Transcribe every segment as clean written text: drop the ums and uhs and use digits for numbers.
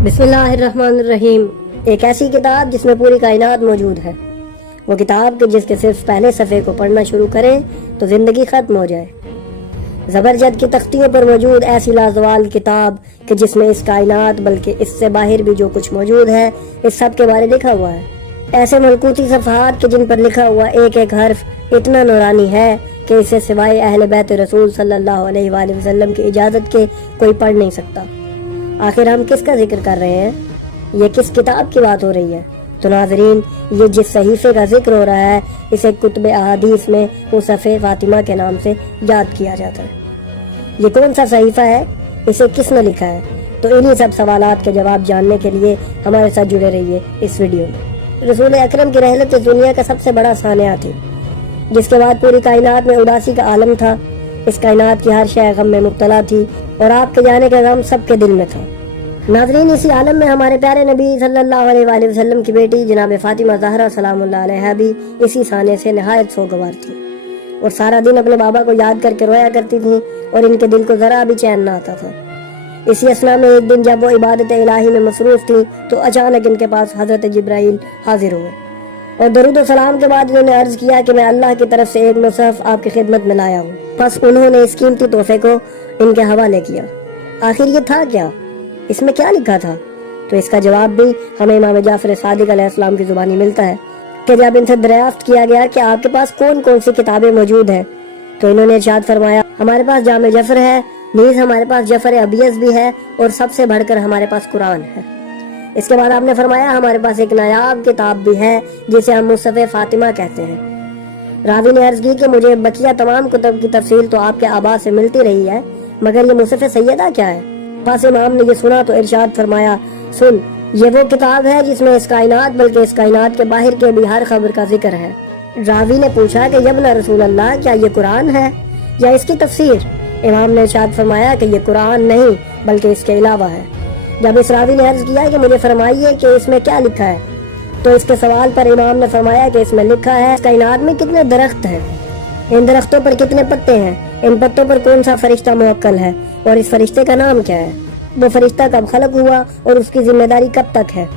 बिस्मिल्लाहिर्रहमानिर्रहीम। एक ऐसी किताब जिसमें पूरी कायनात मौजूद है। वो किताब कि जिसके सिर्फ पहले सफ़े को पढ़ना शुरू करें तो ज़िंदगी ख़त्म हो जाए। ज़बरजद की तख्तियों पर मौजूद ऐसी लाजवाल किताब कि जिसमें इस कायनात बल्कि इससे बाहर भी जो कुछ मौजूद है इस सब के बारे लिखा हुआ है। ऐसे मलकूती सफ़हात कि जिन पर लिखा हुआ एक एक हर्फ इतना नूरानी है कि इसे सिवाय अहले बैत रसूल सल्लल्लाहु अलैहि वसल्लम की इजाज़त के कोई पढ़ नहीं सकता। आखिर हम किसका जिक्र कर रहे हैं? ये किस किताब की बात हो रही है? तो नाज़रीन, ये जिस सहीफे का जिक्र हो रहा है इसे कुतुब अहादीस में मुसफ़े फातिमा के नाम से याद किया जाता है। ये कौन सा सहीफा है? इसे किसने लिखा है? तो इन्हीं सब सवालात के जवाब जानने के लिए हमारे साथ जुड़े रहिए इस वीडियो में। रसूल अकरम की रहलत दुनिया का सबसे बड़ा सानिया थी, जिसके बाद पूरी कायनात में उदासी का आलम था। इस कायनात की हर शय गम में मुब्तला थी और आपके जाने का गम सबके दिल में था। नाज़रीन, इसी आलम में हमारे प्यारे नबी सल्लल्लाहु अलैहि वसल्लम की बेटी जनाब फातिमा ज़हरा सलामुल्लाह अलैहा भी इसी साने से नहायत सोगवार थी और सारा दिन अपने बाबा को याद करके रोया करती थी और इनके दिल को जरा भी चैन ना आता था। इसी असना में एक दिन जब वो इबादत इलाही में मसरूफ थी तो अचानक इनके पास हजरत जिब्राइल हाजिर हुए और दरूद व सलाम के बाद इन्होंने अर्ज किया कि मैं अल्लाह की तरफ से एक मुसहफ आपकी खिदमत में लाया हूँ। बस उन्होंने इस कीमती तोहफे को इनके हवाले किया। आखिर ये था क्या? इसमें क्या लिखा था? तो इसका जवाब भी हमें इमाम जाफर सादिक अलैहिस्सलाम की जुबानी मिलता है कि जब इनसे दरियाफ्त किया गया कि आपके पास कौन कौन सी किताबें मौजूद हैं, तो इन्होंने इरशाद फरमाया, हमारे पास जामे जफर है, नीज हमारे पास जफर अबियस भी है और सबसे बढ़कर हमारे पास कुरान है। इसके बाद आपने फरमाया, हमारे पास एक नायाब किताब भी है जिसे हम मुसफ़े फातिमा कहते हैं। रावी ने अर्ज की कि मुझे बकिया तमाम कुतुब की तफसील तो आपके आबा से मिलती रही है, मगर ये मुसफ़े सैयदा क्या है? पास इमाम ने ये सुना तो इरशाद फरमाया, सुन, ये वो किताब है जिसमें इस कायनात बल्कि इस कायनात के बाहर के भी हर खबर का जिक्र है। रावी ने पूछा कि यब्ना रसूल अल्लाह, क्या ये कुरान है या इसकी तफसीर? इमाम ने इरशाद फरमाया कि ये कुरान नहीं बल्कि इसके अलावा है। जब इस रावी ने अर्ज किया कि मुझे फरमाइए कि इसमें क्या लिखा है, तो इसके सवाल पर इमाम ने फरमाया कि इसमें लिखा है इस कायनात में कितने दरख्त हैं, इन दरख्तों पर कितने पत्ते हैं, इन पत्तों पर कौन सा फरिश्ता मुवक्कल है और इस फरिश्ते का नाम क्या है, वो फरिश्ता कब खलक हुआ और उसकी जिम्मेदारी कब तक है,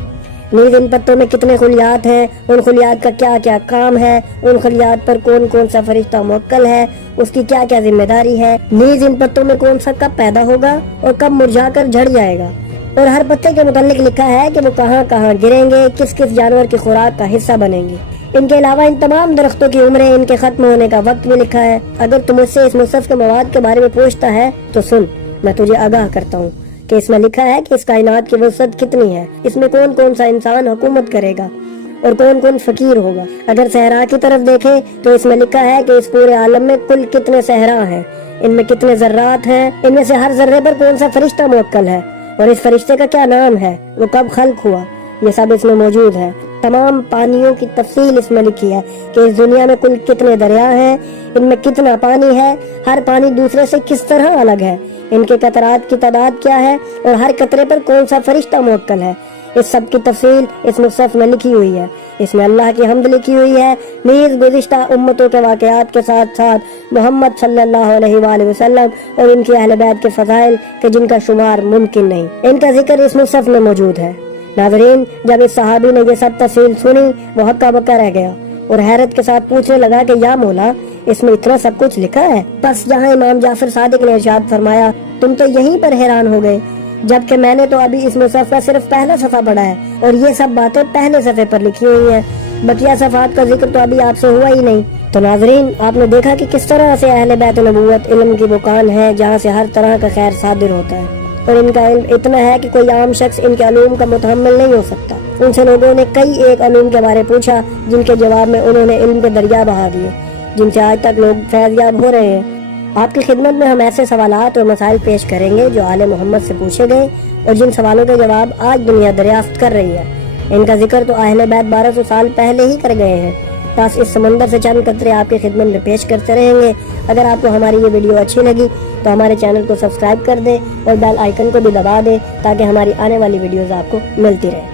नीज इन पत्तों में कितने खुलियात हैं, उन खुलियात का क्या क्या काम है, उन खुलियात पर कौन कौन सा फरिश्ता मुवक्कल है, उसकी क्या क्या जिम्मेदारी है, नीज इन पत्तों में कौन सा कब पैदा होगा और कब मुरझाकर झड़ जाएगा, और हर पत्ते के मुतालिक लिखा है कि वो कहाँ कहाँ गिरेंगे, किस किस जानवर की खुराक का हिस्सा बनेंगे। इनके अलावा इन तमाम दरख्तों की उम्रें, इनके खत्म होने का वक्त भी लिखा है। अगर तुम मुझसे इस मुसहफ के मवाद के बारे में पूछता है तो सुन, मैं तुझे आगाह करता हूँ कि इसमें लिखा है कि इस कायनात की वसअत कितनी है, इसमें कौन कौन सा इंसान हुकूमत करेगा और कौन कौन फकीर होगा। अगर सहरा की तरफ देखें तो इसमें लिखा है कि इस पूरे आलम में कुल कितने सहरा हैं, इनमें कितने जर्रात हैं, इनमें से हर जर्रे पर कौन सा फरिश्ता मुवक्कल है और इस फरिश्ते का क्या नाम है, वो कब खल्क हुआ, ये सब इसमें मौजूद है। तमाम पानियों की तफसील इसमें लिखी है कि इस दुनिया में कुल कितने दरिया हैं, इनमें कितना पानी है, हर पानी दूसरे से किस तरह अलग है, इनके कतरात की तादाद क्या है और हर कतरे पर कौन सा फरिश्ता मुवक्कल है। इस सब की तफसील इस मुसहफ में लिखी हुई है। इसमें अल्लाह की हम्द लिखी हुई है, नीज़ गुज़िश्ता उम्मतों के वाक़यात के साथ साथ मोहम्मद सल्लल्लाहु अलैहि वसल्लम और इनकी अहले बैत के फ़ज़ाइल के जिनका शुमार मुमकिन नहीं, इनका जिक्र इस मुसहफ में मौजूद है। नाज़रीन, जब इस सहाबी ने ये सब तफसील सुनी वो हक्का बक्का रह गया और हैरत के साथ पूछने लगा कि या मौला, इसमें इतना सब कुछ लिखा है? बस यहाँ इमाम जाफर सादिक ने इरशाद फरमाया, तुम तो यहीं पर हैरान हो गए, जबकि मैंने तो अभी इस मुसहफ का सिर्फ पहला सफ़ा पढ़ा है और ये सब बातें पहले सफ़े पर लिखी हुई हैं, बकिया सफ़ात का जिक्र तो अभी आपसे हुआ ही नहीं। तो नाज़रीन, आपने देखा कि किस तरह से अहले बैत नबूवत इल्म की दुकान है जहाँ से हर तरह का खैर सादिर होता है और इनका इल्म इतना है कि कोई आम शख्स इनके अलूम का मुतहम्मिल नहीं हो सकता। उनसे लोगों ने कई एक अलूम के बारे पूछा जिनके जवाब में उन्होंने इल्म के दरिया बहा दिए, जिनसे आज तक लोग फैज़याब हो रहे हैं। आपकी खिदमत में हम ऐसे सवालात और मसाइल पेश करेंगे जो आले मोहम्मद से पूछे गए और जिन सवालों के जवाब आज दुनिया दरियाफ्त कर रही है। इनका जिक्र तो अहले बैत 1200 साल पहले ही कर गए हैं। बस इस समंदर से चंद कतरे आपकी खिदमत में पेश करते रहेंगे। अगर आपको हमारी ये वीडियो अच्छी लगी तो हमारे चैनल को सब्सक्राइब कर दें और बेल आइकन को भी दबा दें ताकि हमारी आने वाली वीडियोज़ आपको मिलती रहे।